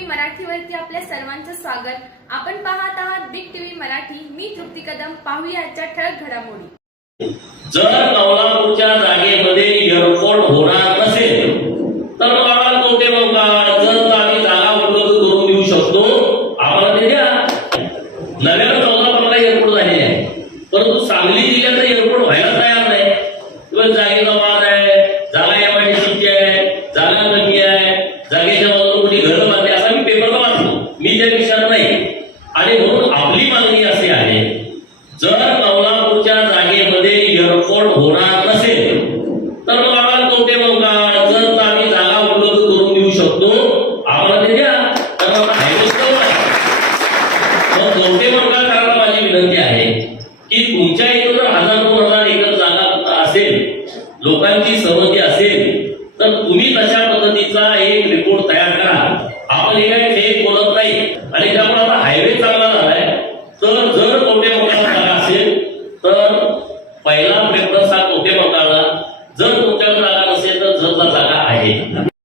TV मराठीवरती आपल्या सर्वांचं स्वागत। आपण पाहत आहात बिग टीव्ही मराठी। मी तृप्ती कदम। पाहूया आजच्या ठळक घडामोडी। जर नवलापूरच्या जागेमध्ये एअरपोर्ट होणार नसेल तर आम्हाला कोणते बघा, जर आम्ही जागा उपलब्ध करून देऊ शकतो आम्हाला ते द्या। नव्यानं 14 एअरपोर्ट झालेले आहे, परंतु सांगली जिल्ह्यात एअरपोर्ट व्हायला तयार नाही। किंवा जागेचा वाद आहे, जागा एमआयडीसीची आहे, जागा कमी आहे, जागेच्या बाजूला कोणी घरं बांधले असा मी पेपरला वाचलो। मी त्या विषयात नाही आणि म्हणून आपली मागणी अशी आहे, जर नवलापूरच्या जागेमध्ये एअरपोर्ट होणार नसेल तर आम्हाला कोणते बघा, जर आम्ही जागा उपलब्ध करून देऊ शकतो आम्हाला ते द्या। तर कोणते बघा करायला माझी विनंती आहे की तुमच्या इथं जर 1000-2000 एकर जागा असेल, लोकांची सहमती असेल, तर तुम्ही तशा पद्धतीचा एक रिपोर्ट तयार करा। आपण हे काही फेक बोलत नाही आणि त्यामुळे आता हायवे